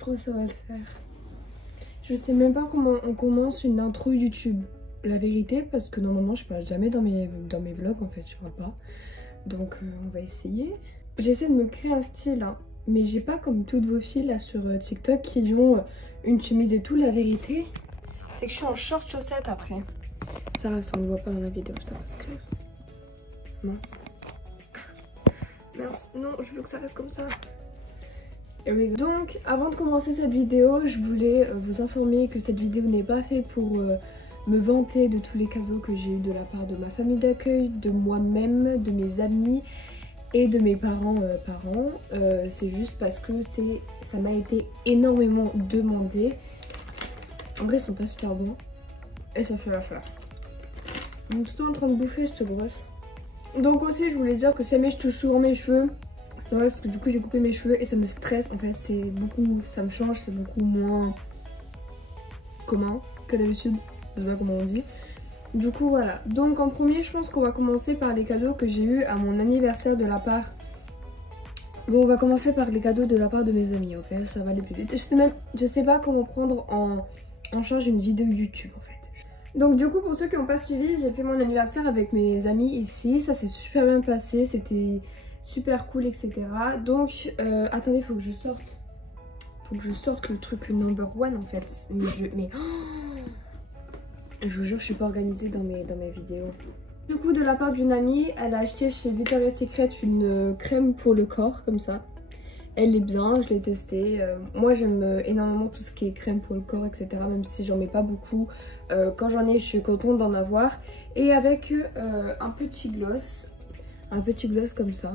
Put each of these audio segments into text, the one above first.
Je crois que ça va le faire. Je sais même pas comment on commence une intro YouTube. La vérité, parce que normalement je parle jamais dans mes vlogs en fait, je parle pas. Donc on va essayer. J'essaie de me créer un style, hein, mais j'ai pas comme toutes vos filles là sur TikTok qui ont une chemise et tout. La vérité, c'est que je suis en short chaussettes après. C'est pas grave, ça on ne voit pas dans la vidéo, ça va se créer. Mince. Mince, non, je veux que ça reste comme ça. Donc avant de commencer cette vidéo, je voulais vous informer que cette vidéo n'est pas faite pour me vanter de tous les cadeaux que j'ai eu de la part de ma famille d'accueil, de moi-même, de mes amis et de mes parents. C'est juste parce que ça m'a été énormément demandé. En vrai ils sont pas super bons et ça fait l'affaire. Donc tout le temps en train de bouffer cette grosse. Donc aussi je voulais dire que si jamais je touche souvent mes cheveux, c'est normal parce que du coup j'ai coupé mes cheveux et ça me stresse en fait, c'est beaucoup, ça me change, c'est beaucoup moins commun que d'habitude, je sais pas comment on dit. Du coup voilà, donc en premier je pense qu'on va commencer par les cadeaux que j'ai eu à mon anniversaire de la part... Bon on va commencer par les cadeaux de la part de mes amis, ok, ça va aller plus vite. Je sais pas comment prendre en charge une vidéo YouTube en fait. Donc du coup pour ceux qui n'ont pas suivi, j'ai fait mon anniversaire avec mes amis ici, ça s'est super bien passé, c'était super cool etc. Donc attendez, faut que je sorte le truc number one en fait. Je vous jure je suis pas organisée dans mes vidéos. Du coup de la part d'une amie, elle a acheté chez Victoria's Secret une crème pour le corps comme ça. Elle est bien, je l'ai testée. Moi j'aime énormément tout ce qui est crème pour le corps etc. Même si j'en mets pas beaucoup. Quand j'en ai je suis contente d'en avoir. Et avec un petit gloss comme ça.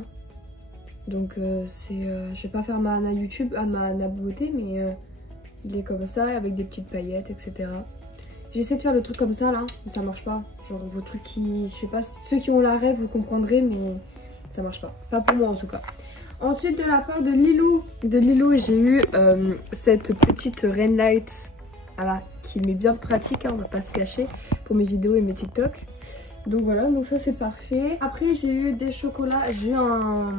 Donc je vais pas faire ma Anna YouTube, ma Anna beauté, mais il est comme ça avec des petites paillettes etc. J'essaie de faire le truc comme ça là, mais ça marche pas. Genre vos trucs qui, je sais pas, ceux qui ont la rêve vous comprendrez, mais ça marche pas. Pas pour moi en tout cas. Ensuite de la part de Lilou, j'ai eu cette petite rain light, voilà, qui m'est bien pratique, hein, on va pas se cacher, pour mes vidéos et mes TikTok. Donc voilà, donc ça c'est parfait. Après j'ai eu des chocolats, j'ai eu un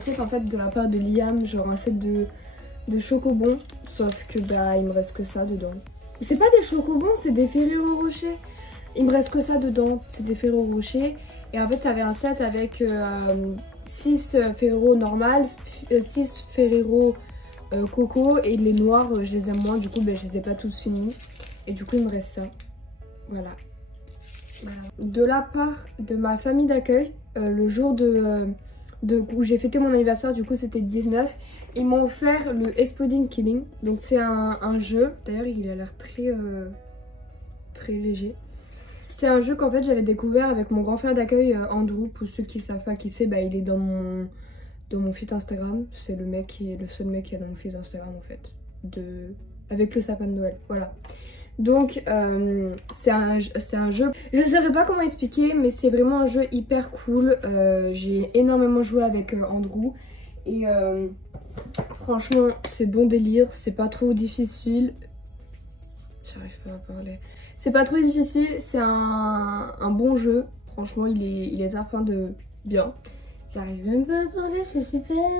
set en fait de la part de Liam, genre un set de chocobons, sauf que bah il me reste que ça dedans. C'est pas des chocobons, c'est des Ferrero Rocher. Il me reste que ça dedans, c'est des Ferrero Rocher. Et en fait ça avait un set avec 6 Ferrero normal, 6 Ferrero coco, et les noirs je les aime moins, du coup bah, je les ai pas tous finis. Et du coup il me reste ça, voilà. De la part de ma famille d'accueil, le jour où j'ai fêté mon anniversaire, du coup c'était 19, ils m'ont offert le Exploding Killing. Donc c'est un jeu, d'ailleurs il a l'air très léger. C'est un jeu qu'en fait j'avais découvert avec mon grand frère d'accueil Andrew. Pour ceux qui savent pas qui c'est, bah, il est dans mon feed Instagram. C'est le seul mec qui est dans mon feed Instagram en fait, avec le sapin de Noël, voilà. Donc c'est un jeu, je ne saurais pas comment expliquer, mais c'est vraiment un jeu hyper cool. J'ai énormément joué avec Andrew et franchement c'est bon délire, c'est pas trop difficile. J'arrive pas à parler. C'est pas trop difficile, c'est un bon jeu. Franchement il est à la fin de bien. J'arrive même pas à parler, c'est super.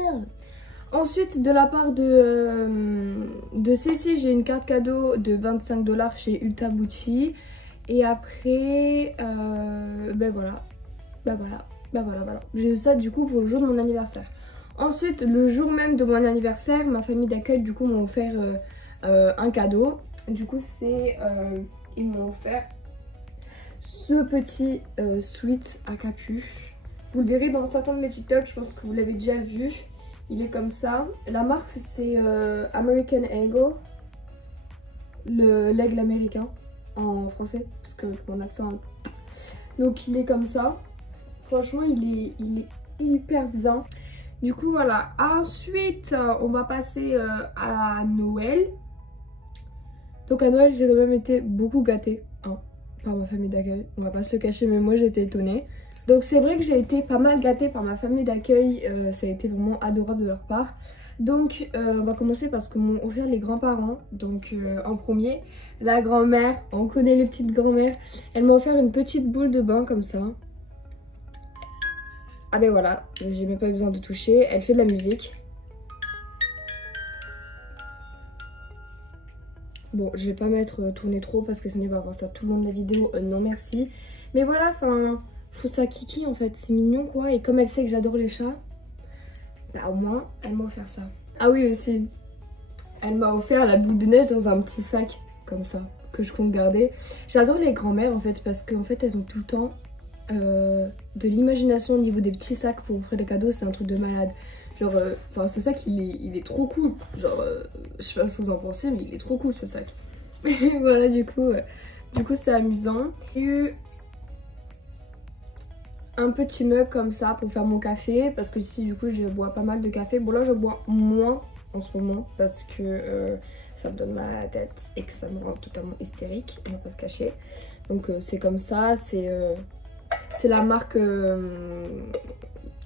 Ensuite, de la part de Cécile, j'ai une carte cadeau de 25 $ chez Ulta Beauty. Et après, ben voilà. J'ai eu ça du coup pour le jour de mon anniversaire. Ensuite, le jour même de mon anniversaire, ma famille d'accueil du coup m'ont offert un cadeau. Du coup, ils m'ont offert ce petit sweat à capuche. Vous le verrez dans certains de mes TikTok, je pense que vous l'avez déjà vu. Il est comme ça. La marque c'est American Eagle. L'aigle américain en français. Parce que mon accent... Donc il est comme ça. Franchement il est hyper bien. Du coup voilà. Ensuite on va passer à Noël. Donc à Noël j'ai quand même été beaucoup gâtée hein, par ma famille d'accueil. On va pas se cacher, mais moi j'ai été étonnée. Donc c'est vrai que j'ai été pas mal gâtée par ma famille d'accueil, ça a été vraiment adorable de leur part. Donc on va commencer par ce que m'ont offert les grands-parents. Donc en premier, la grand-mère, on connaît les petites grand-mères. Elle m'a offert une petite boule de bain comme ça. Ah ben voilà, j'ai même pas besoin de toucher, elle fait de la musique. Bon, je vais pas mettre tourner trop parce que sinon il va avoir ça tout le long de la vidéo. Non merci. Mais voilà, enfin, je trouve ça kiki en fait, c'est mignon quoi. Et comme elle sait que j'adore les chats, bah au moins elle m'a offert ça. Ah oui aussi, elle m'a offert la boule de neige dans un petit sac comme ça que je compte garder. J'adore les grand-mères en fait parce qu'en fait elles ont tout le temps de l'imagination au niveau des petits sacs pour offrir des cadeaux, c'est un truc de malade. Genre, enfin ce sac il est trop cool. Genre, je sais pas ce que vous en pensez mais il est trop cool ce sac. Voilà du coup c'est amusant. J'ai eu un petit mug comme ça pour faire mon café parce que ici du coup je bois pas mal de café. Bon là je bois moins en ce moment parce que ça me donne mal à la tête et que ça me rend totalement hystérique, on va pas se cacher. Donc c'est comme ça, c'est la marque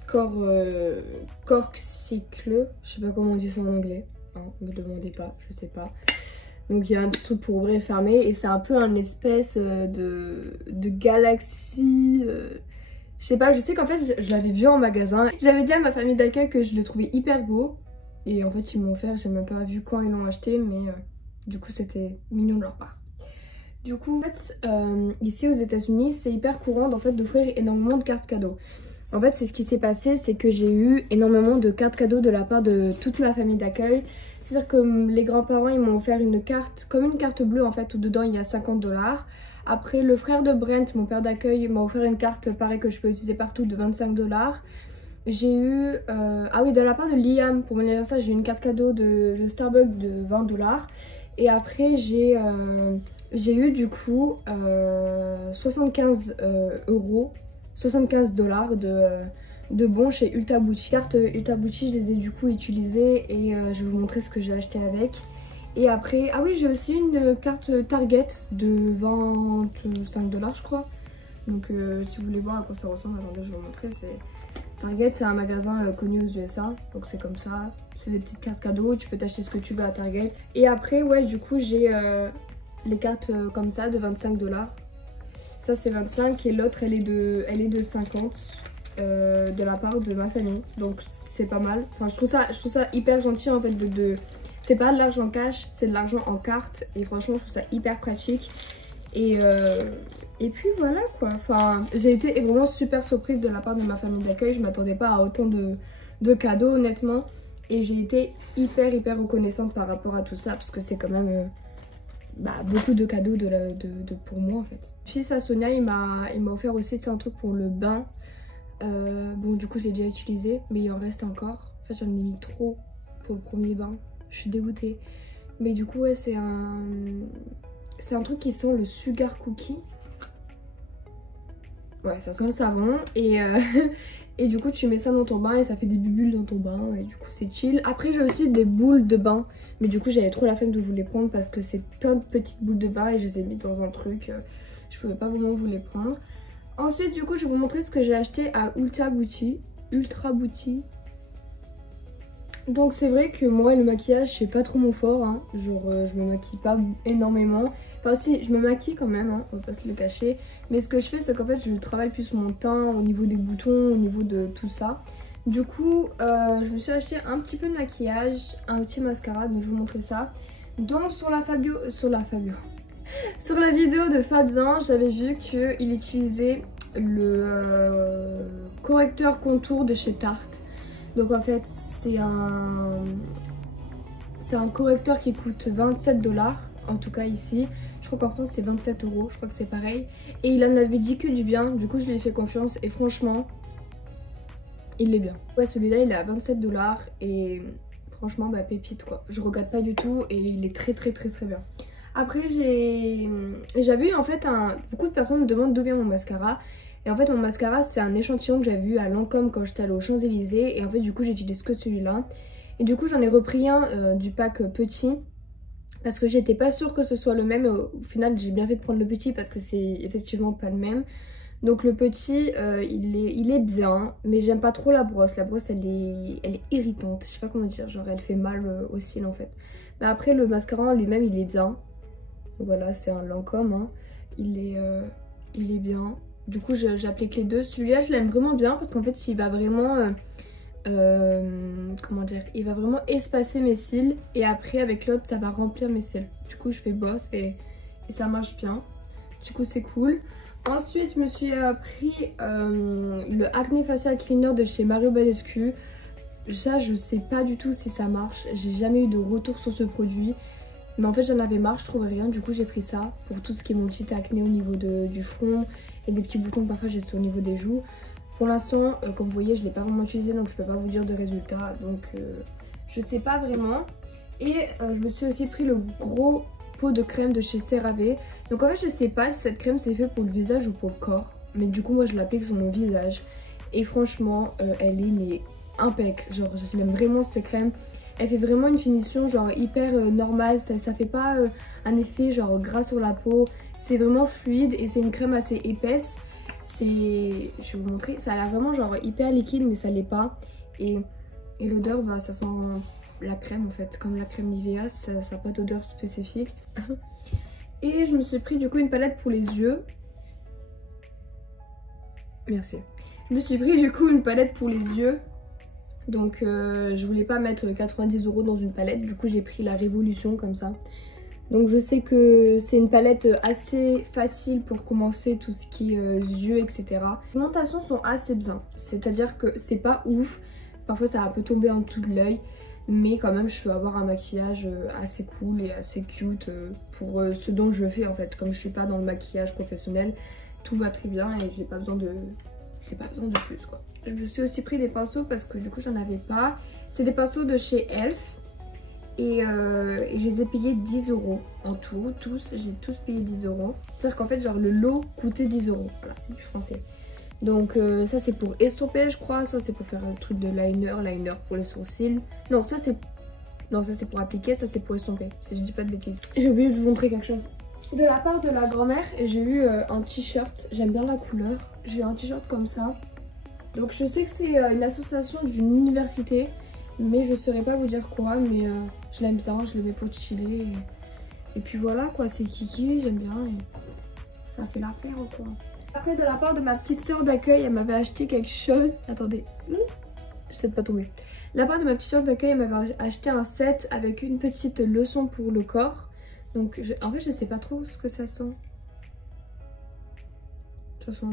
Cork Cycle, je sais pas comment on dit ça en anglais, hein, me demandez pas, je sais pas. Donc il y a un petit truc pour ouvrir et fermer et c'est un peu un espèce de galaxie. Je sais pas, je sais qu'en fait je l'avais vu en magasin. J'avais dit à ma famille d'accueil que je le trouvais hyper beau. Et en fait ils m'ont offert, j'ai même pas vu quand ils l'ont acheté mais du coup c'était mignon de leur part. Du coup en fait ici aux États-Unis c'est hyper courant en fait d'offrir énormément de cartes cadeaux. En fait c'est ce qui s'est passé, c'est que j'ai eu énormément de cartes cadeaux de la part de toute ma famille d'accueil. C'est-à-dire que les grands-parents ils m'ont offert une carte, comme une carte bleue en fait où dedans il y a 50 $. Après le frère de Brent, mon père d'accueil, m'a offert une carte pareil que je peux utiliser partout de 25 $. J'ai eu, ah oui, de la part de Liam, pour mon anniversaire, j'ai eu une carte cadeau de Starbucks de 20 $. Et après, j'ai eu du coup 75 €, 75 $ de bons chez Ulta Beauty. Carte Ulta Beauty, je les ai du coup utilisées et je vais vous montrer ce que j'ai acheté avec. Et après, ah oui, j'ai aussi une carte Target de 25 $ je crois. Donc si vous voulez voir à quoi ça ressemble, attendez, je vais vous montrer. Target, c'est un magasin connu aux USA, donc c'est comme ça. C'est des petites cartes cadeaux, tu peux t'acheter ce que tu veux à Target. Et après, ouais, du coup, j'ai les cartes comme ça de 25 $. Ça, c'est 25 et l'autre, elle est de 50 de la part de ma famille. Donc, c'est pas mal. Enfin, je trouve ça hyper gentil en fait c'est pas de l'argent cash, c'est de l'argent en carte. Et franchement, je trouve ça hyper pratique. Et puis voilà quoi, enfin j'ai été vraiment super surprise de la part de ma famille d'accueil, je m'attendais pas à autant de cadeaux honnêtement. Et j'ai été hyper reconnaissante par rapport à tout ça parce que c'est quand même beaucoup de cadeaux pour moi en fait. Fils à Sonia il m'a offert aussi un truc pour le bain. Bon du coup je l'ai déjà utilisé mais il en reste encore. En fait j'en ai mis trop pour le premier bain, je suis dégoûtée. Mais du coup ouais c'est un truc qui sent le sugar cookie. Ouais, ça sent le savon et, et du coup tu mets ça dans ton bain et ça fait des bulles dans ton bain et du coup c'est chill. Après j'ai aussi des boules de bain mais du coup j'avais trop la flemme de vous les prendre parce que c'est plein de petites boules de bain et je les ai mis dans un truc, je pouvais pas vraiment vous les prendre. Ensuite du coup je vais vous montrer ce que j'ai acheté à Ulta Beauty. Donc c'est vrai que moi le maquillage c'est pas trop mon fort, hein. Genre je me maquille pas énormément. Enfin si, je me maquille quand même, hein, on va pas se le cacher. Mais ce que je fais c'est qu'en fait je travaille plus mon teint au niveau des boutons, au niveau de tout ça. Du coup je me suis acheté un petit peu de maquillage, un petit mascara, donc je vais vous montrer ça. Donc sur la sur la vidéo de Fabien j'avais vu qu'il utilisait le correcteur contour de chez Tarte. Donc en fait c'est un correcteur qui coûte 27 $, en tout cas ici. Je crois qu'en France c'est 27 €, je crois que c'est pareil. Et il en avait dit que du bien, du coup je lui ai fait confiance et franchement il est bien. Ouais celui-là il est à 27 $ et franchement pépite quoi. Je regrette pas du tout et il est très bien. Après j'avais eu en fait beaucoup de personnes me demandent d'où vient mon mascara. Et en fait mon mascara c'est un échantillon que j'avais vu à Lancôme quand j'étais allée aux Champs-Élysées. Et en fait du coup j'utilise que celui-là. Et du coup j'en ai repris un du pack petit. Parce que j'étais pas sûre que ce soit le même. Au final j'ai bien fait de prendre le petit parce que c'est effectivement pas le même. Donc le petit il est bien. Mais j'aime pas trop la brosse. La brosse elle est irritante. Je sais pas comment dire. Genre elle fait mal au cils en fait. Mais après le mascara lui-même il est bien. Voilà c'est un Lancôme hein. Il est bien. Du coup j'ai appliqué les deux. Celui-là je l'aime vraiment bien parce qu'en fait il va vraiment comment dire, il va vraiment espacer mes cils et après avec l'autre ça va remplir mes cils. Du coup je fais both et ça marche bien. Du coup c'est cool. Ensuite je me suis pris le Acné Facial Cleaner de chez Mario Badescu. Ça je sais pas du tout si ça marche. J'ai jamais eu de retour sur ce produit. Mais en fait j'en avais marre, je trouvais rien. Du coup j'ai pris ça pour tout ce qui est mon petit acné au niveau du front. Et des petits boutons que parfois j'ai au niveau des joues. Pour l'instant, comme vous voyez, je ne l'ai pas vraiment utilisé, donc je peux pas vous dire de résultats. Donc je sais pas vraiment. Et je me suis aussi pris le gros pot de crème de chez CeraVe. Donc en fait, je sais pas si cette crème c'est fait pour le visage ou pour le corps. Mais du coup, moi je l'applique sur mon visage. Et franchement, elle est mais impec. Genre, je l'aime vraiment cette crème. Elle fait vraiment une finition genre hyper normale. Ça fait pas un effet genre gras sur la peau. C'est vraiment fluide et c'est une crème assez épaisse. Je vais vous montrer, ça a l'air vraiment genre hyper liquide mais ça l'est pas. Et l'odeur, bah, ça sent la crème en fait, comme la crème Nivea, ça n'a pas d'odeur spécifique. Et je me suis pris du coup une palette pour les yeux. Merci. Je me suis pris du coup une palette pour les yeux. Donc je voulais pas mettre 90 € dans une palette, du coup j'ai pris la Révolution comme ça. Donc je sais que c'est une palette assez facile pour commencer tout ce qui est yeux, etc. Les pigmentations sont assez bien, c'est-à-dire que c'est pas ouf. Parfois ça va un peu tomber en dessous de l'œil, mais quand même je peux avoir un maquillage assez cool et assez cute pour ce dont je fais en fait. Comme je suis pas dans le maquillage professionnel, tout va très bien et j'ai pas besoin de plus quoi. Je me suis aussi pris des pinceaux parce que du coup j'en avais pas. C'est des pinceaux de chez Elf. Et je les ai payés 10 € en tout, j'ai tous payé 10 €. C'est-à-dire qu'en fait genre le lot coûtait 10 €, voilà c'est du français. Donc ça c'est pour estomper je crois, soit c'est pour faire un truc de liner pour les sourcils. Non ça c'est pour appliquer, ça c'est pour estomper, si je dis pas de bêtises. J'ai oublié de vous montrer quelque chose. De la part de la grand-mère, j'ai eu un t-shirt, j'aime bien la couleur, j'ai eu un t-shirt comme ça. Donc je sais que c'est une association d'une université. Mais je saurais pas vous dire quoi, mais je l'aime bien, je le mets pour chiller. Et puis voilà quoi, c'est kiki, j'aime bien et ça fait l'affaire quoi. Après de la part de ma petite soeur d'accueil, elle m'avait acheté quelque chose. Attendez, je sais pas tomber. De la part de ma petite soeur d'accueil, elle m'avait acheté un set avec une petite leçon pour le corps. Donc en fait je sais pas trop ce que ça sent. Ça sent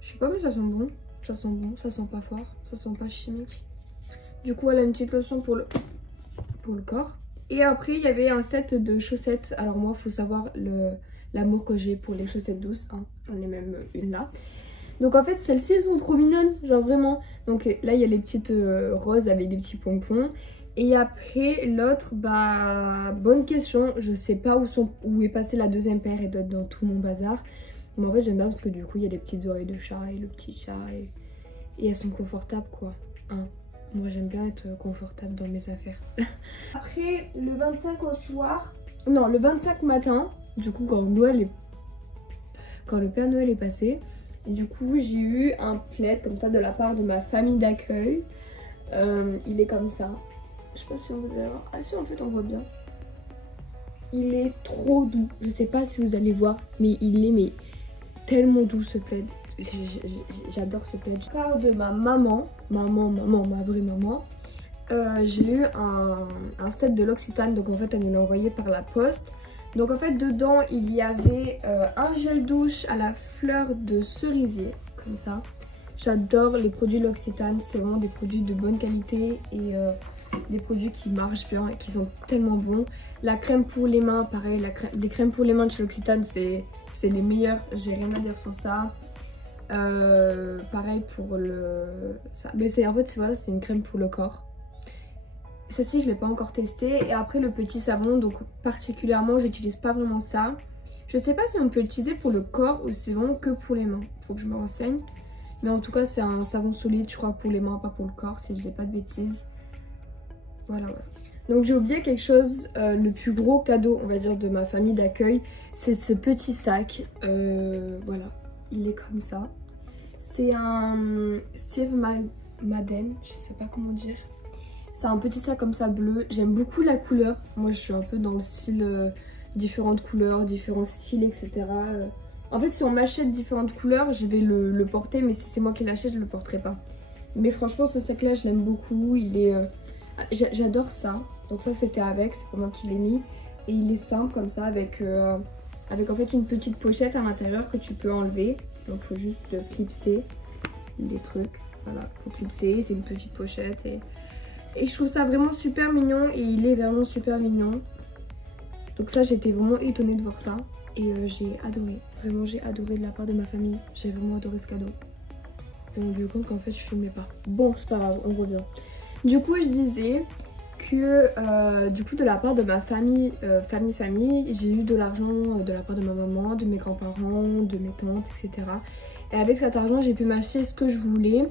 je sais pas mais ça sent bon. Ça sent bon, ça sent pas fort, ça sent pas chimique. Du coup elle a une petite lotion pour le corps. Et après il y avait un set de chaussettes. Alors moi faut savoir l'amour que j'ai pour les chaussettes douces, hein. J'en ai même une là. Donc en fait celles-ci sont trop mignonnes, genre vraiment. Donc là il y a les petites roses avec des petits pompons. Et après l'autre, bah bonne question, je sais pas où est passée la deuxième paire, elle doit être dans tout mon bazar. Mais en fait j'aime bien parce que du coup il y a les petites oreilles de chat et le petit chat et elles sont confortables quoi, hein. Moi j'aime bien être confortable dans mes affaires. Après le 25 au soir, non le 25 matin, du coup quand le Père Noël est passé, et du coup j'ai eu un plaid comme ça de la part de ma famille d'accueil. Il est comme ça. Je sais pas si on vous allez voir. Ah si en fait on voit bien. Il est trop doux. Je sais pas si vous allez voir, mais il est tellement doux ce plaid. J'adore ce plaid. De la part de ma maman, ma vraie maman, j'ai eu un set de L'Occitane. Donc en fait elle nous l'a envoyé par la poste. Donc en fait dedans il y avait un gel douche à la fleur de cerisier, comme ça. J'adore les produits L'Occitane, c'est vraiment des produits de bonne qualité et des produits qui marchent bien et qui sont tellement bons. La crème pour les mains, pareil, les crèmes pour les mains de chez L'Occitane c'est les meilleures, j'ai rien à dire sur ça. Pareil pour ça. Mais en fait voilà, c'est une crème pour le corps. Celle-ci je l'ai pas encore testée. Et après le petit savon, donc particulièrement j'utilise pas vraiment ça. Je sais pas si on peut l'utiliser pour le corps ou c'est vraiment que pour les mains. Faut que je me renseigne. Mais en tout cas c'est un savon solide je crois pour les mains, pas pour le corps si je dis pas de bêtises. Voilà. Donc j'ai oublié quelque chose, le plus gros cadeau on va dire de ma famille d'accueil, c'est ce petit sac. Voilà, il est comme ça. C'est un Steve Madden, je sais pas comment dire. C'est un petit sac comme ça bleu, j'aime beaucoup la couleur. Moi je suis un peu dans le style différentes couleurs, différents styles etc. En fait si on m'achète différentes couleurs je vais le porter, mais si c'est moi qui l'achète je le porterai pas. Mais franchement ce sac là je l'aime beaucoup, il est... j'adore ça. Donc ça c'était avec, c'est pour moi qui l'ai mis. Et il est simple comme ça avec en fait une petite pochette à l'intérieur que tu peux enlever. Donc il faut juste clipser les trucs. Voilà, faut clipser, c'est une petite pochette. Et je trouve ça vraiment super mignon et il est vraiment super mignon. Donc ça j'étais vraiment étonnée de voir ça. Et j'ai adoré, vraiment j'ai adoré de la part de ma famille. J'ai vraiment adoré ce cadeau. Je me suis rendu compte qu'en fait je filmais pas. Bon c'est pas grave, on revient. Du coup je disais que du coup de la part de ma famille, j'ai eu de l'argent de la part de ma maman, de mes grands-parents, de mes tantes, etc. Et avec cet argent j'ai pu m'acheter ce que je voulais.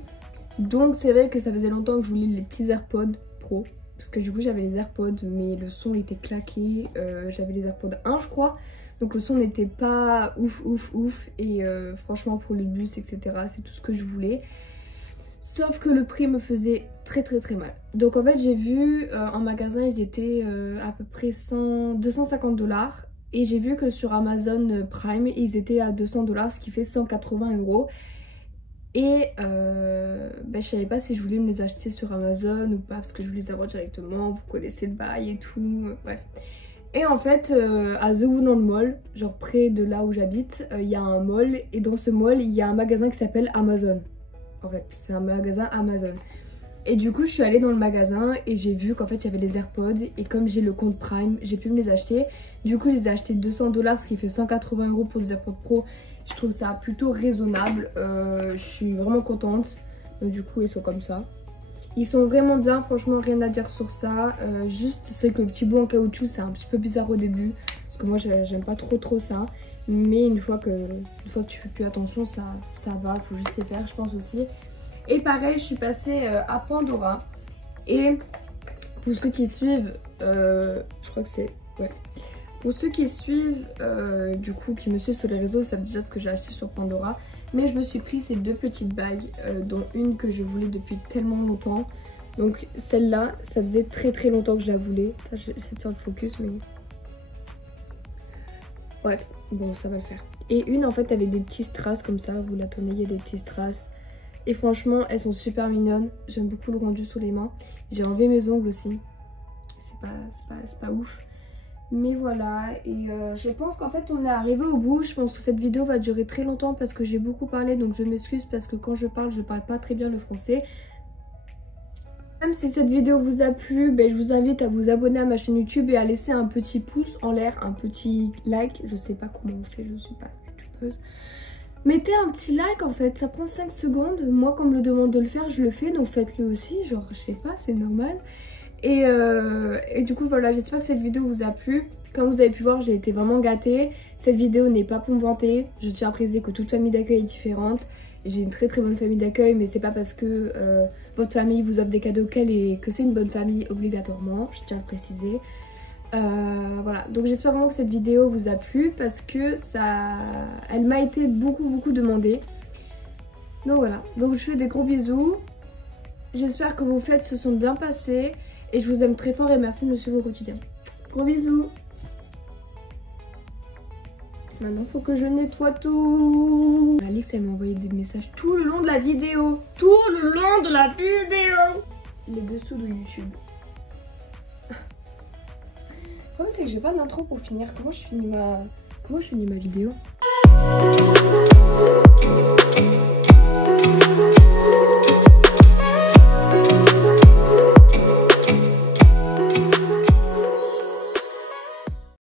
Donc c'est vrai que ça faisait longtemps que je voulais les petits AirPods Pro. Parce que du coup j'avais les AirPods mais le son était claqué. J'avais les AirPods 1 je crois. Donc le son n'était pas ouf. Et franchement pour le bus etc. c'est tout ce que je voulais. Sauf que le prix me faisait très mal. Donc en fait j'ai vu en magasin ils étaient à peu près 250 $. Et j'ai vu que sur Amazon Prime ils étaient à 200 $, ce qui fait 180 €. Et je savais pas si je voulais me les acheter sur Amazon ou pas parce que je voulais les avoir directement, vous connaissez le bail et tout, bref. Et en fait à The Woodland Mall, genre près de là où j'habite, il y a un mall et dans ce mall il y a un magasin qui s'appelle Amazon. En fait c'est un magasin Amazon. Et du coup je suis allée dans le magasin et j'ai vu qu'en fait il y avait les AirPods. Et comme j'ai le compte Prime j'ai pu me les acheter. Du coup je les ai achetés 200 $, ce qui fait 180 € pour des AirPods Pro. Je trouve ça plutôt raisonnable, je suis vraiment contente. Donc du coup ils sont comme ça. Ils sont vraiment bien, franchement rien à dire sur ça. Juste c'est que le petit bout en caoutchouc c'est un petit peu bizarre au début. Parce que moi j'aime pas trop ça. Mais une fois que tu fais plus attention ça va, faut juste s'y faire je pense aussi. Et pareil je suis passée à Pandora. Et pour ceux qui suivent, je crois que c'est... ouais. Pour ceux qui suivent, du coup, qui me suivent sur les réseaux, savent déjà ce que j'ai acheté sur Pandora. Mais je me suis pris ces deux petites bagues, dont une que je voulais depuis tellement longtemps. Donc celle-là, ça faisait très longtemps que je la voulais. J'essaie de faire le focus, mais... bref, bon, ça va le faire. Et une, en fait, avait des petits strass comme ça. Vous la tenez, il y a des petits strass. Et franchement, elles sont super mignonnes. J'aime beaucoup le rendu sur les mains. J'ai enlevé mes ongles aussi. C'est pas ouf. Mais voilà, et je pense qu'en fait on est arrivé au bout. Je pense que cette vidéo va durer très longtemps parce que j'ai beaucoup parlé. Donc je m'excuse parce que quand je parle pas très bien le français. Même si cette vidéo vous a plu, je vous invite à vous abonner à ma chaîne YouTube et à laisser un petit pouce en l'air, un petit like. Je sais pas comment on fait, je suis pas youtubeuse. Mettez un petit like en fait, ça prend 5 secondes. Moi quand on me le demande de le faire, je le fais, donc faites-le aussi. Genre je sais pas, c'est normal. Et du coup voilà, j'espère que cette vidéo vous a plu. Comme vous avez pu voir, j'ai été vraiment gâtée. Cette vidéo n'est pas pour me vanter. Je tiens à préciser que toute famille d'accueil est différente. J'ai une très bonne famille d'accueil, mais c'est pas parce que votre famille vous offre des cadeaux que c'est une bonne famille obligatoirement. Je tiens à le préciser. Voilà, donc j'espère vraiment que cette vidéo vous a plu parce que elle m'a été beaucoup demandée. Donc voilà, donc je fais des gros bisous. J'espère que vos fêtes se sont bien passées. Et je vous aime très fort et merci de me suivre au quotidien. Gros bisous. Maintenant, faut que je nettoie tout. Alix, elle m'a envoyé des messages tout le long de la vidéo. Tout le long de la vidéo. Les dessous de YouTube. Le problème, c'est que j'ai pas d'intro pour finir. Comment je finis ma vidéo?